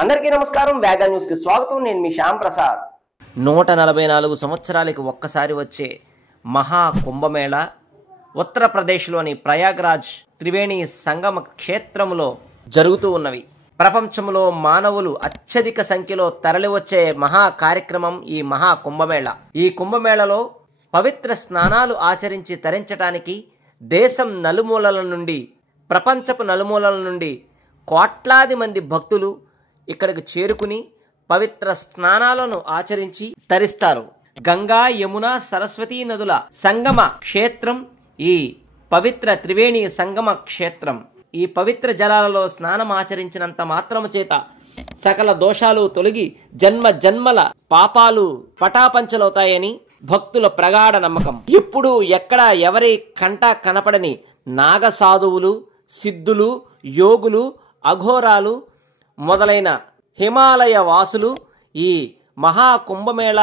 అందరికీ నమస్కారం. వేగా న్యూస్ కి స్వాగతం. నేను మీ శ్యామ్ ప్రసాద్. 144 సంవత్సరాలకు ఒక్కసారి వచ్చే మహా కుంభమేళ ఉత్తరప్రదేశ్లోని ప్రయాగ్రాజ్ త్రివేణి సంగమ క్షేత్రంలో జరుగుతూ ఉన్నవి. ప్రపంచంలో మానవులు అత్యధిక సంఖ్యలో తరలివచ్చే మహా కార్యక్రమం ఈ మహా కుంభమేళ. ఈ కుంభమేళలో పవిత్ర స్నానాలు ఆచరించి తరించడానికి దేశం నలుమూలల నుండి, ప్రపంచపు నలుమూలల నుండి కోట్లాది మంది భక్తులు ఇక్కడికి చేరుకుని పవిత్ర స్నానాలను ఆచరించి తరిస్తారు. గంగా, యమున, సరస్వతీ నదుల సంగమ క్షేత్రం ఈ పవిత్ర త్రివేణి సంగమ క్షేత్రం. ఈ పవిత్ర జలాలలో స్నానం ఆచరించినంత మాత్రము చేత సకల దోషాలు తొలగి జన్మ జన్మల పాపాలు పటాపంచలవుతాయని భక్తుల ప్రగాఢ నమ్మకం. ఎప్పుడు ఎక్కడ ఎవరి కంట కనపడని నాగ సాధువులు, సిద్ధులు, యోగులు, అఘోరాలు మొదలైన హిమాలయ వాసులు ఈ మహా కుంభమేళ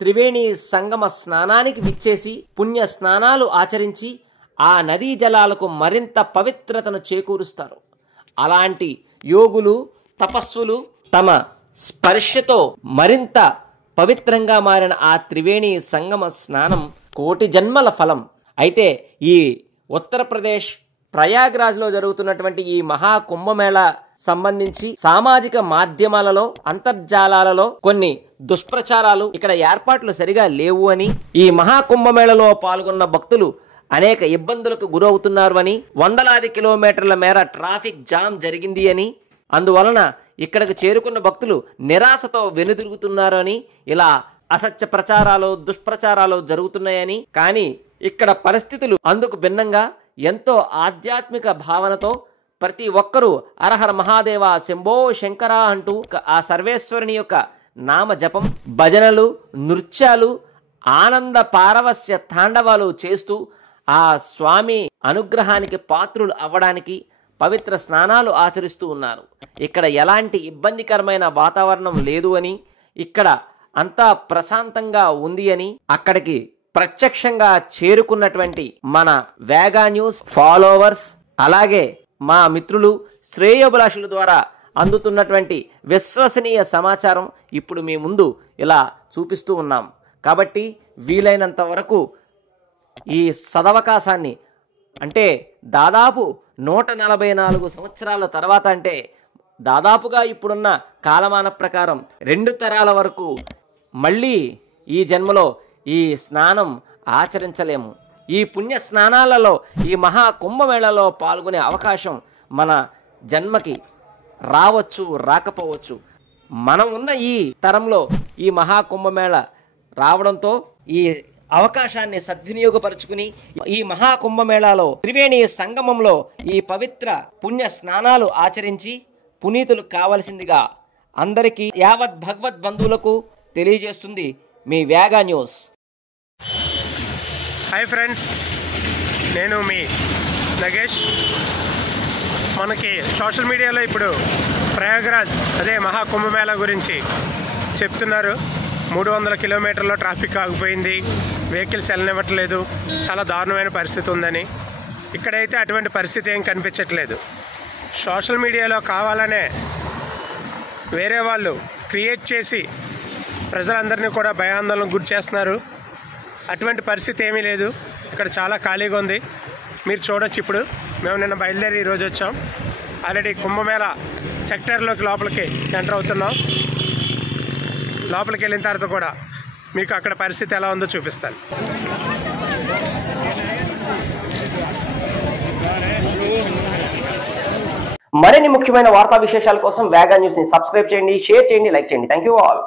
త్రివేణి సంగమ స్నానానికి విచ్చేసి పుణ్య స్నానాలు ఆచరించి ఆ నదీ జలాలకు మరింత పవిత్రతను చేకూరుస్తారు. అలాంటి యోగులు, తపస్సులు తమ స్పర్శతో మరింత పవిత్రంగా మారిన ఆ త్రివేణి సంగమ స్నానం కోటి జన్మల ఫలం. అయితే ఈ ఉత్తరప్రదేశ్ ప్రయాగ్రాజ్లో జరుగుతున్నటువంటి ఈ మహా కుంభమేళ సంబంధించి సామాజిక మాధ్యమాలలో, అంతర్జాలాలలో కొన్ని దుష్ప్రచారాలు, ఇక్కడ ఏర్పాట్లు సరిగా లేవు అని, ఈ మహా కుంభమేళలో పాల్గొన్న భక్తులు అనేక ఇబ్బందులకు గురవుతున్నారు అని, వందలాది కిలోమీటర్ల మేర ట్రాఫిక్ జామ్ జరిగింది అని, అందువలన ఇక్కడికి చేరుకున్న భక్తులు నిరాశతో వెనుదిరుగుతున్నారు అని, ఇలా అసత్య ప్రచారాలు, దుష్ప్రచారాలు జరుగుతున్నాయని. కానీ ఇక్కడ పరిస్థితులు అందుకు భిన్నంగా ఎంతో ఆధ్యాత్మిక భావనతో ప్రతి ఒక్కరూ అరహర మహాదేవ, శంభో శంకర అంటూ ఆ సర్వేశ్వరుని యొక్క నామ జపం, భజనలు, నృత్యాలు, ఆనంద పారవస్య తాండవాలు చేస్తూ ఆ స్వామి అనుగ్రహానికి పాత్రులు అవ్వడానికి పవిత్ర స్నానాలు ఆచరిస్తూ ఉన్నారు. ఇక్కడ ఎలాంటి ఇబ్బందికరమైన వాతావరణం లేదు అని, ఇక్కడ అంతా ప్రశాంతంగా ఉంది అని అక్కడికి ప్రత్యక్షంగా చేరుకున్నటువంటి మన వేగా న్యూస్ ఫాలోవర్స్, అలాగే మా మిత్రులు, శ్రేయోభిలాషుల ద్వారా అందుతున్నటువంటి విశ్వసనీయ సమాచారం ఇప్పుడు మీ ముందు ఇలా చూపిస్తూ ఉన్నాం. కాబట్టి వీలైనంత వరకు ఈ సదవకాశాన్ని, అంటే దాదాపు 144 సంవత్సరాల తర్వాత, అంటే దాదాపుగా ఇప్పుడున్న కాలమాన ప్రకారం 2 తరాల వరకు మళ్ళీ ఈ జన్మలో ఈ స్నానం ఆచరించలేము. ఈ పుణ్య స్నానాలలో, ఈ మహా కుంభమేళలో పాల్గొనే అవకాశం మన జన్మకి రావచ్చు, రాకపోవచ్చు. మనం ఉన్న ఈ తరంలో ఈ మహా కుంభమేళ రావడంతో ఈ అవకాశాన్ని సద్వినియోగపరుచుకుని ఈ మహా కుంభమేళాలో త్రివేణి సంగమంలో ఈ పవిత్ర పుణ్య స్నానాలు ఆచరించి పునీతులు కావలసిందిగా అందరికీ యావత్ భగవద్ బంధువులకు తెలియజేస్తుంది మీ వేగా న్యూస్. హాయ్ ఫ్రెండ్స్, నేను మీ నగేష్. మనకి సోషల్ మీడియాలో ఇప్పుడు ప్రయాగ్రాజ్, అదే మహా కుంభమేళ గురించి చెప్తున్నారు. 300 కిలోమీటర్లో ట్రాఫిక్ ఆగిపోయింది, వెహికల్స్ వెళ్ళనివ్వట్లేదు, చాలా దారుణమైన పరిస్థితి ఉందని. ఇక్కడైతే అటువంటి పరిస్థితి ఏం కనిపించట్లేదు. సోషల్ మీడియాలో కావాలనే వేరే వాళ్ళు క్రియేట్ చేసి ప్రజలందరినీ కూడా భయాందోళనకు గురి చేస్తున్నారు. అటువంటి పరిస్థితి ఏమీ లేదు. ఇక్కడ చాలా ఖాళీగా ఉంది. మీరు చూడొచ్చు. ఇప్పుడు మేము నిన్న బయలుదేరి ఈరోజు వచ్చాం. ఆల్రెడీ కుంభమేళ సెక్టర్లోకి లోపలికి ఎంటర్ అవుతున్నాం. లోపలికి వెళ్ళిన తర్వాత కూడా మీకు అక్కడ పరిస్థితి ఎలా ఉందో చూపిస్తాను. మరిన్ని ముఖ్యమైన వార్తా విశేషాల కోసం వేగా న్యూస్ ని సబ్స్క్రైబ్ చేయండి, షేర్ చేయండి, లైక్ చేయండి. Thank you all.